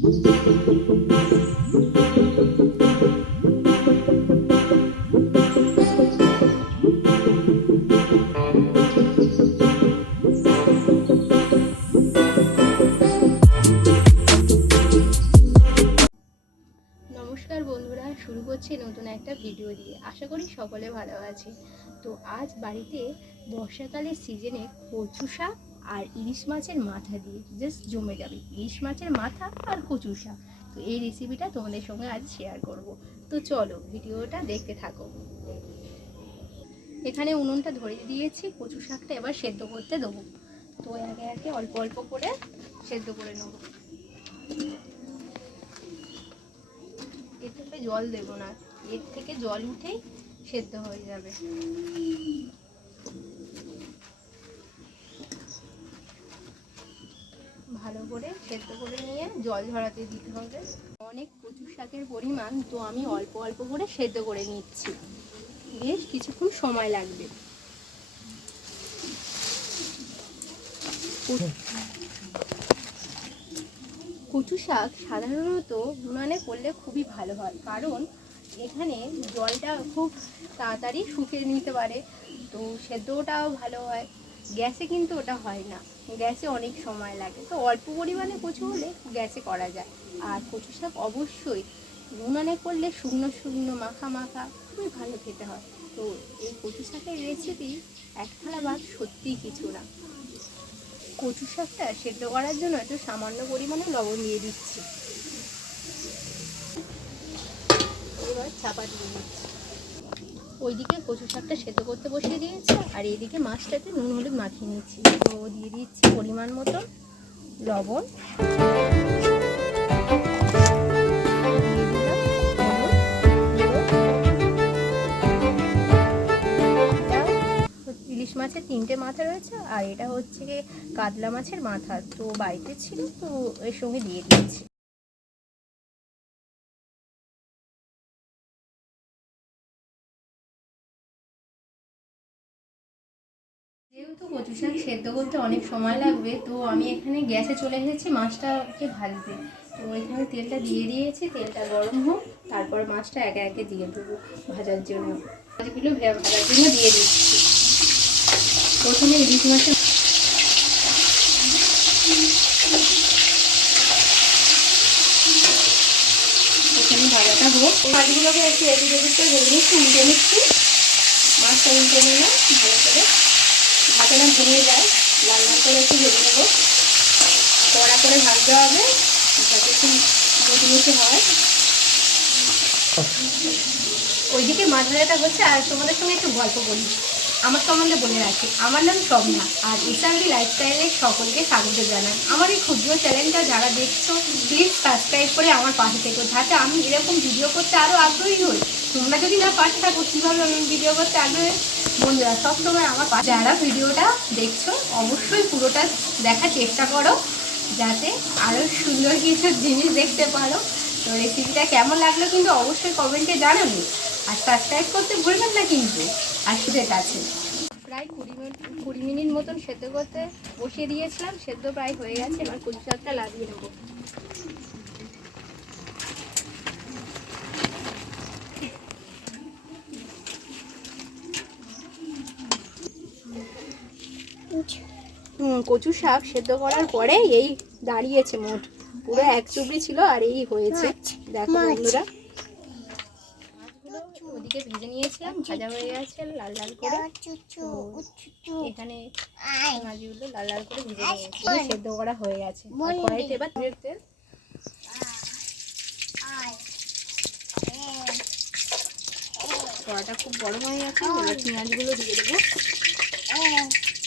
নমস্কার বন্ধুরা, শুরু করছি নতুন একটা ভিডিও দিয়ে। আশা করি সকলে ভালো আছে। তো আজ বাড়িতে বর্ষাকালের সিজনে কচু শাক আর ইলিশ মাছের মাথা দিয়ে জাস্ট জমে যাবে। ইলিশ মাছের মাথা আর কচু শাক, তো এই রেসিপিটা তোমাদের সঙ্গে আজ শেয়ার করব। তো চলো ভিডিওটা দেখতে থাকো। এখানে উনুনটা ধরিয়ে দিয়েছি, কচু শাকটা এবার সেদ্ধ করতে দেবো। তো একে একে অল্প অল্প করে সেদ্ধ করে নেবো। এর থেকে জল দেব না, এর থেকে জল উঠেই সেদ্ধ হয়ে যাবে। ভালো করে সেদ্ধ করে নিয়ে জল ঝরাতে দিতে হবে। অনেক কচু শাকের পরিমাণ, তো আমি অল্প অল্প করে সেদ্ধ করে নিচ্ছি। বেশ কিছুক্ষণ সময় লাগবে। কচু শাক সাধারণত উনানে করলে খুবই ভালো হয়, কারণ এখানে জলটা খুব তাড়াতাড়ি শুকিয়ে নিতে পারে, তো সেদ্ধটাও ভালো হয়। গ্যাসে কিন্তু ওটা হয় না, গ্যাসে অনেক সময় লাগে। তো অল্প পরিমাণে কচু হলে গ্যাসে করা যায়। আর কচু শাক অবশ্যই উনানে করলে শুকনো শুকনো মাখা মাখা খুবই ভালো খেতে হয়। তো এই কচু শাকের রেসিপি এক থালা ভাত সত্যিই কিছু না। কচু শাকটা সেদ্ধ করার জন্য একটু সামান্য পরিমাণে লবণ দিয়ে দিচ্ছি। এবার চাপা দিয়ে দিচ্ছি। ওইদিকে কচু শাকটা সেদ্ধ করতে বসিয়ে দিয়েছি, আর এইদিকে মাছটাতে নুন হলুদ মাখিয়ে নিচ্ছি। তো দিয়ে দিচ্ছি পরিমাণ মতো লবণ, ইলিশ মাছের 3টে মাথা রয়েছে, আর এটা হচ্ছে কাতলা মাছের মাথা, তো বাড়িতে ছিল তো এর সঙ্গে দিয়ে দিচ্ছি। যেহেতু কচু শাক সেদ্ধ করতে অনেক সময় লাগবে, তো আমি এখানে গ্যাসে চলে এসেছি মাছটাকে ভাজতে। তো এখানে তেলটা দিয়ে দিয়েছি, তেলটা গরম হোক, তারপর মাছটা একে একে দিয়ে দেবো ভাজার জন্য। মাছগুলো ভাজার জন্য দিয়ে দিচ্ছি। প্রথমে ইলিশ মাছের এখানে ভাজাটা হোক, মাছগুলোকে একটু এদিক এদিক করে ভেজে নিচ্ছি, উল্টে নিচ্ছি। মাছটা উল্টে নিলে ভালো করে ভাতে না ভেঙে যায়, লাল লাল করে একটু ভেজে নেবো। কড়া করে ভাজতে হবে যাতে একটু মুচমুচে হয়। ওইদিকে মাছ ভাজাটা হচ্ছে, আর তোমাদের সঙ্গে একটু গল্প বলি। আমার সম্বন্ধে বলে রাখি, আমার নাম স্বপ্না, আর এসআরবি লাইফস্টাইলে সকলকে স্বাগত জানাই। আমার এই ক্ষুদ্র চ্যানেলটা যারা দেখছো, প্লিজ সাবস্ক্রাইব করে আমার পাশে থেকো, যাতে আমি এরকম ভিডিও করতে আরও আগ্রহী হই। তোমরা যদি না পাশে থাকো, কীভাবে আমি ভিডিও করতে আগ্রহী? বন্ধুরা সবসময় আমার পাশে যারা ভিডিওটা দেখছো, অবশ্যই পুরোটা দেখার চেষ্টা করো, যাতে আরও সুন্দর কিছু জিনিস দেখতে পারো। তো রেসিপিটা কেমন লাগলো কিন্তু অবশ্যই কমেন্টে জানাবে, আর সাবস্ক্রাইব করতে ভুলবেন না কিন্তু। আর সুদের কাছে প্রায় 20 মিনিট মতন সেদ্ধ করতে বসিয়ে দিয়েছিলাম, সেদ্ধ প্রায় হয়ে গেছে। এবার কচু শাকটা লাগিয়ে নেবো। কচু শাক সেদ্ধ করার পরে এই দাঁড়িয়েছে, মোট পুরো এক চুবড়ি ছিল, আর এই হয়েছে। দেখো বন্ধুরা, মাছগুলো ওদিকে ভেজে নিয়েছিলাম, ভাজা হয়ে গেছে লাল লাল করে। এখানে মাছগুলো লাল লাল করে ভেজে নিয়েছি, সেদ্ধ করা হয়ে গেছে। কড়াইতে এবার তেল, কড়াটা খুব গরম হয়ে গেছে। এবার পেঁয়াজগুলো দিয়ে দেবো।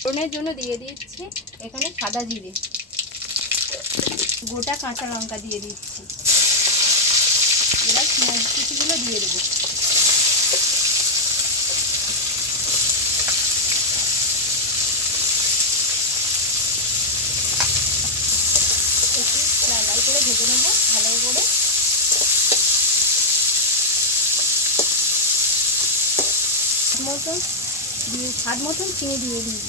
ফোড়নের জন্য দিয়ে দিচ্ছি এখানে সাদা জিরে, গোটা কাঁচা লঙ্কা দিয়ে দিচ্ছি। এবার পেঁয়াজ কুচিগুলো দিয়ে দেবো। একটু লাল লাল করে ভেজে নেবো ভালো করে। স্বাদ মতন চিনি দিয়ে দিই,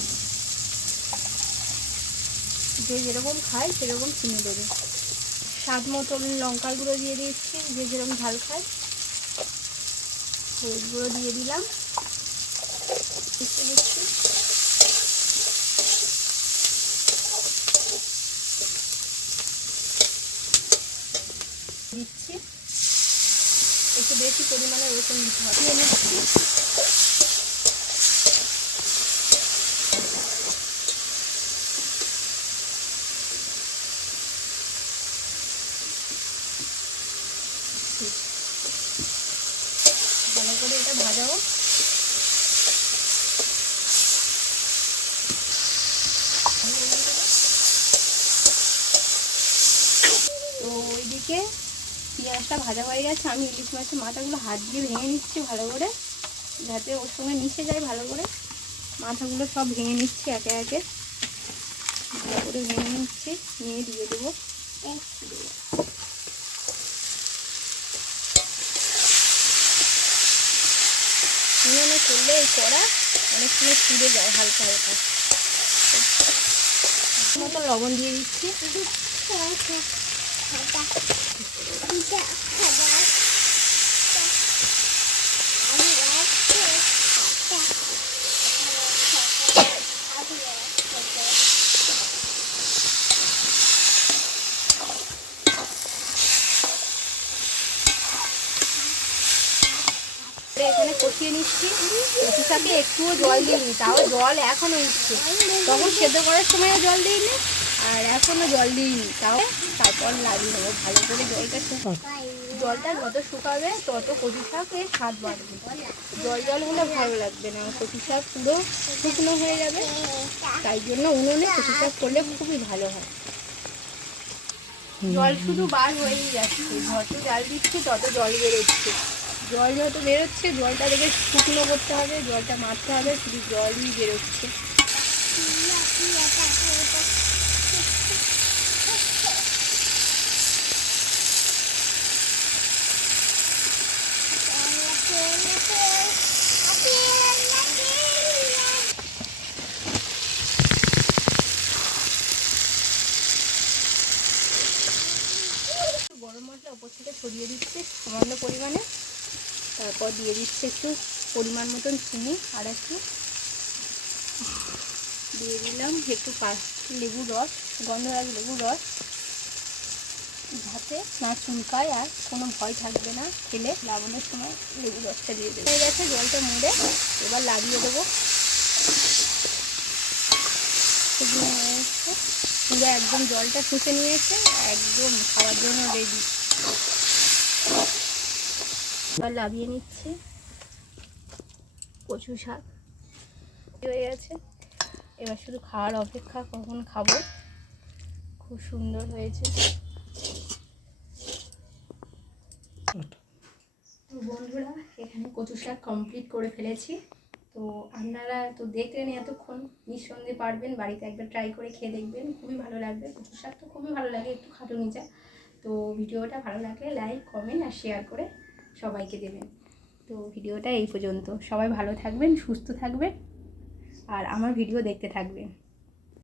যে যেরকম খায় সেরকম চিনি দেবে। স্বাদ মতো লঙ্কার গুঁড়ো দিয়ে দিচ্ছি, যে যেরকম ঝাল খায়। হলুদ গুঁড়ো দিয়ে দিলাম, দিচ্ছি একটু বেশি পরিমাণে রসুন দিতে হবে। দিয়ে নিচ্ছি ভালো করে এটা ভাজাবো। তো ওইদিকে পেঁয়াজটা ভাজা হয়ে গেছে, আমি ইলিশ মাছের মাথাগুলো হাত দিয়ে ভেঙে নিচ্ছি ভালো করে, যাতে ওর সঙ্গে মিশে যায় ভালো করে। মাথাগুলো সব ভেঙে নিচ্ছি একে একে, ভালো করে ভেঙে নিচ্ছি, নিয়ে দিয়ে দেবো। উনুনে করলে এই কড়া অনেক সময় পুড়ে যায় হালকা হালকা। মতো লবণ দিয়ে দিচ্ছি। এখানে কষিয়ে নিচ্ছি। কচু শাকে একটুও জল দিইনি, তাও জল এখনও উঠছে। তখন সেদ্ধ করার সময়ও জল দিইনি, আর এখনও জল দিইনি, তাও তারপর লাগিয়ে নেবো ভালো করে। জলটা যত শুকাবে তত কচু শাকের স্বাদ বাড়বে। জল হলে ভালো লাগবে না, কচু শাক পুরো শুকনো হয়ে যাবে। তাই জন্য উনুনে কচু শাক করলে খুবই ভালো হয়। জল শুধু বার হয়েই যাচ্ছে, যত জাল দিচ্ছি তত জল বেরোচ্ছে। জল যত বেরোচ্ছে জলটা দেখে শুকনো করতে হবে, জলটা মারতে হবে, শুধু জলই বেরোচ্ছে। গরম মশলা উপর থেকে ছড়িয়ে দিচ্ছি সামান্য পরিমাণে, তারপর দিয়ে দিচ্ছি একটু পরিমাণ মতন চিনি, আর একটু দিয়ে দিলাম একটু লেবুর রস, গন্ধরাজ লেবুর রস, যাতে না চুলকায় আর কোনো ভয় থাকবে না খেলে। লাবণের সময় লেবুর রসটা দিয়ে দেবো। হয়ে গেছে জলটা মুড়ে, এবার লাগিয়ে দেবো। শুকনো হয়ে এসছে, পুরো একদম জলটা শুষে নিয়েছে, একদম খাওয়ার জন্য রেডি। এবার লাগিয়ে নিচ্ছি কচু শাক হয়ে গেছে। এবার শুধু খাওয়ার অপেক্ষা, কখন খাবো। খুব সুন্দর হয়েছে। তো বন্ধুরা, এখানে কচু শাক কমপ্লিট করে ফেলেছি। তো আপনারা তো দেখলেন এতক্ষণ, নিঃসন্দেহে পারবেন, বাড়িতে একবার ট্রাই করে খেয়ে দেখবেন, খুবই ভালো লাগবে। কচু শাক তো খুবই ভালো লাগে, একটু খাটুনি যা। তো ভিডিওটা ভালো লাগলে লাইক, কমেন্ট আর শেয়ার করে সবাইকে দেবেন। তো ভিডিওটা এই পর্যন্ত। সবাই ভালো থাকবেন, সুস্থ থাকবেন, আর আমার ভিডিও দেখতে থাকবেন।